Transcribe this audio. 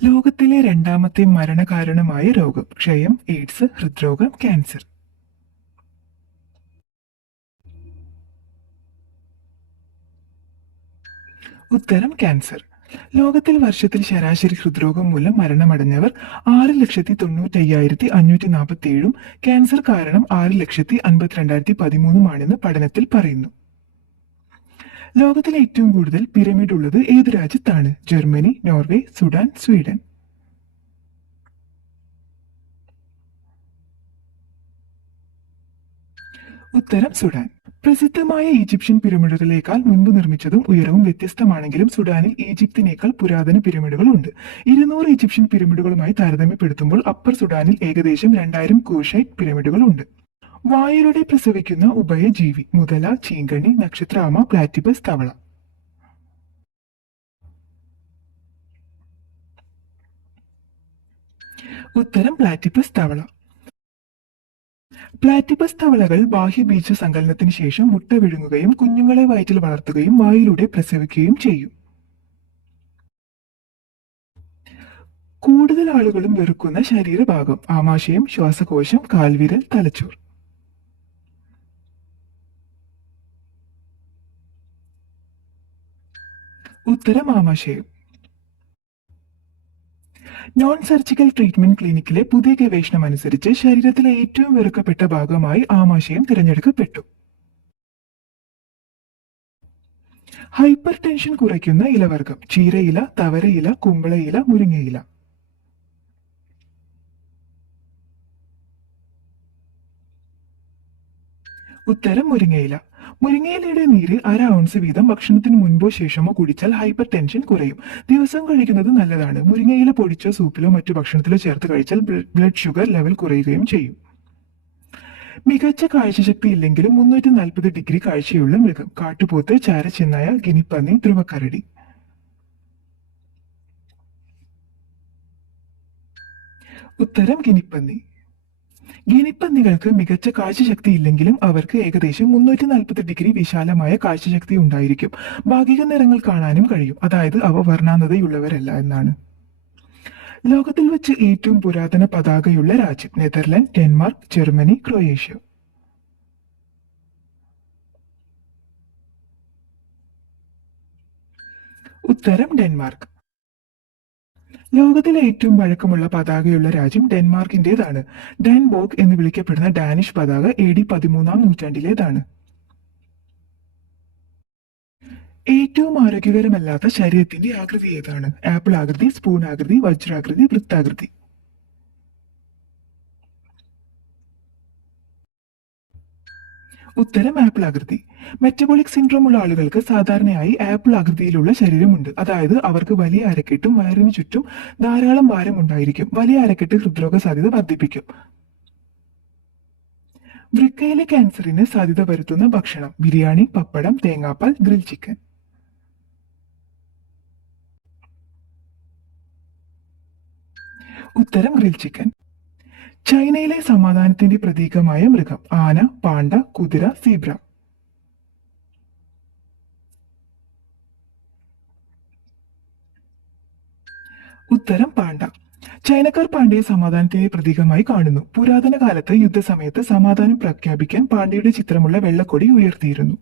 ലോകത്തിലെ രണ്ടാമത്തെ മരണകാരണമായ രോഗം ക്ഷയം, എയ്ഡ്സ്, ഹൃദ്രോഗം, ക്യാൻസർ. ഉത്തരം ക്യാൻസർ. ലോകത്തിൽ വർഷത്തിൽ ശരാശരി ഹൃദ്രോഗം മൂലം മരണമടഞ്ഞവർ 6,95,547 ക്യാൻസർ കാരണം 6,52,13 പഠനത്തിൽ പറയുന്നു. ലോകത്തിലെ ഏറ്റവും കൂടുതൽ പിരമിഡ് ഉള്ളത് ഏത് രാജ്യത്താണ്? Germany, Norway, Sudan, Sweden. ഉത്തരം സുഡാൻ. പ്രസിദ്ധമായ ഈജിപ്ഷ്യൻ പിരമിഡുകളേക്കാൾ മുൻപ് നിർമ്മിച്ചതും ഉയരവും വ്യത്യസ്തമാണെങ്കിലും സുഡാനിൽ ഈജിപ്തിനേക്കാൾ പുരാതന പിരമിഡുകൾ ഉണ്ട്. 200 ഈജിപ്ഷ്യൻ പിരമിഡുകളുമായി താരതമ്യപ്പെടുത്തുമ്പോൾ അപ്പർ സുഡാനിൽ ഏകദേശം 2000 കൂഷൈറ്റ് പിരമിഡുകൾ ഉണ്ട്. വായുവിലൂടെ പ്രസവിക്കുന്ന ഉഭയജീവി മുതല, ചീങ്കണ്ണി, നക്ഷത്രാമ, പ്ലാറ്റിപ്പസ്, തവള. ഉത്തരം പ്ലാറ്റിപ്പസ് തവള. പ്ലാറ്റിപ്പസ് തവളകൾ ബാഹ്യബീജ സങ്കലനത്തിന് ശേഷം മുട്ട വിഴുങ്ങുകയും കുഞ്ഞുങ്ങളെ വയറ്റിൽ വളർത്തുകയും വായിലൂടെ പ്രസവിക്കുകയും ചെയ്യും. കൂടുതൽ ആളുകളും വെറുക്കുന്ന ശരീരഭാഗം ആമാശയം, ശ്വാസകോശം, കാൽവിരൽ, തലച്ചോർ. ഉത്തരം ആമാശയം. നോൺ സർജിക്കൽ ട്രീറ്റ്മെന്റ് ക്ലിനിക്കിലെ പുതിയ ഗവേഷണം അനുസരിച്ച് ശരീരത്തിലെ ഏറ്റവും വെറുക്കപ്പെട്ട ഭാഗമായി ആമാശയം തിരഞ്ഞെടുക്കപ്പെട്ടു. ഹൈപ്പർ ടെൻഷൻ കുറയ്ക്കുന്ന ഇലവർഗം ചീരയില, തവരയില, കുമ്പളയില, മുരിങ്ങയില. ഉത്തരം മുരിങ്ങയില. മുരിങ്ങയിലയുടെ നീര് 1/2 ഔൺസ് വീതം ഭക്ഷണത്തിന് മുൻപോ ശേഷമോ കുടിച്ചാൽ ഹൈപ്പർ ടെൻഷൻ കുറയും. ദിവസം കഴിക്കുന്നത് നല്ലതാണ്. മുരിങ്ങയില പൊടിച്ചോ സൂപ്പിലോ മറ്റു ഭക്ഷണത്തിലോ ചേർത്ത് കഴിച്ചാൽ ബ്ലഡ് ഷുഗർ ലെവൽ കുറയുകയും ചെയ്യും. മികച്ച കാഴ്ചശക്തി ഇല്ലെങ്കിലും 340 ഡിഗ്രി കാഴ്ചയുള്ള മൃഗം കാട്ടുപോത്ത്, ചാരച്ചെന്നായ, ഗിനിപ്പന്നി, ധ്രുവക്കരടി. ഉത്തരം ഗിനിപ്പന്നി. ഗിനിപ്പന്നികൾക്ക് മികച്ച കാഴ്ചശക്തി ഇല്ലെങ്കിലും അവർക്ക് ഏകദേശം 340 ഡിഗ്രി വിശാലമായ കാഴ്ചശക്തി ഉണ്ടായിരിക്കും. ഭാഗിക നിറങ്ങൾ കാണാനും കഴിയും, അതായത് അവ വർണ്ണാന്തതയുള്ളവരല്ല എന്നാണ്. ലോകത്തിൽ വെച്ച് ഏറ്റവും പുരാതന പതാകയുള്ള രാജ്യം നെതർലാൻഡ്, ഡെൻമാർക്ക്, ജർമ്മനി, ക്രൊയേഷ്യ. ഉത്തരം ഡെൻമാർക്ക്. ലോകത്തിലെ ഏറ്റവും പഴക്കമുള്ള പതാകയുള്ള രാജ്യം ഡെൻമാർക്കിന്റേതാണ്. ഡാൻബോഗ് എന്ന് വിളിക്കപ്പെടുന്ന ഡാനിഷ് പതാക AD 13-ാം നൂറ്റാണ്ടിലേതാണ്. ഏറ്റവും ആരോഗ്യകരമല്ലാത്ത ശരീരത്തിന്റെ ആകൃതി ഏതാണ്? ആപ്പിൾ ആകൃതി, സ്പൂൺ ആകൃതി, വജ്രാകൃതി, വൃത്താകൃതി. ഉത്തരം ആപ്പിൾ ആകൃതി. മെറ്റബോളിക് സിൻഡ്രോം ഉള്ള ആളുകൾക്ക് സാധാരണയായി ആപ്പിൾ ആകൃതിയിലുള്ള ശരീരമുണ്ട്, അതായത് അവർക്ക് വലിയ അരക്കെട്ടും വയറിനു ചുറ്റും ധാരാളം ഭാരം ഉണ്ടായിരിക്കും. വലിയ അരക്കെട്ട് ഹൃദ്രോഗ സാധ്യത വർദ്ധിപ്പിക്കും. വൃക്കയിലെ ക്യാൻസറിന് സാധ്യത വരുത്തുന്ന ഭക്ഷണം ബിരിയാണി, പപ്പടം, തേങ്ങാപ്പാൽ, ഗ്രിൽ ചിക്കൻ. ഉത്തരം ഗ്രിൽ ചിക്കൻ. ചൈനയിലെ സമാധാനത്തിന്റെ പ്രതീകമായ മൃഗം ആന, പാണ്ട, കുതിര, സീബ്ര. ഉത്തരം പാണ്ട. ചൈനക്കാർ പാണ്ഡയെ സമാധാനത്തിന്റെ പ്രതീകമായി കാണുന്നു. പുരാതന കാലത്ത് യുദ്ധസമയത്ത് സമാധാനം പ്രഖ്യാപിക്കാൻ പാണ്ഡയുടെ ചിത്രമുള്ള വെള്ളക്കൊടി ഉയർത്തിയിരുന്നു.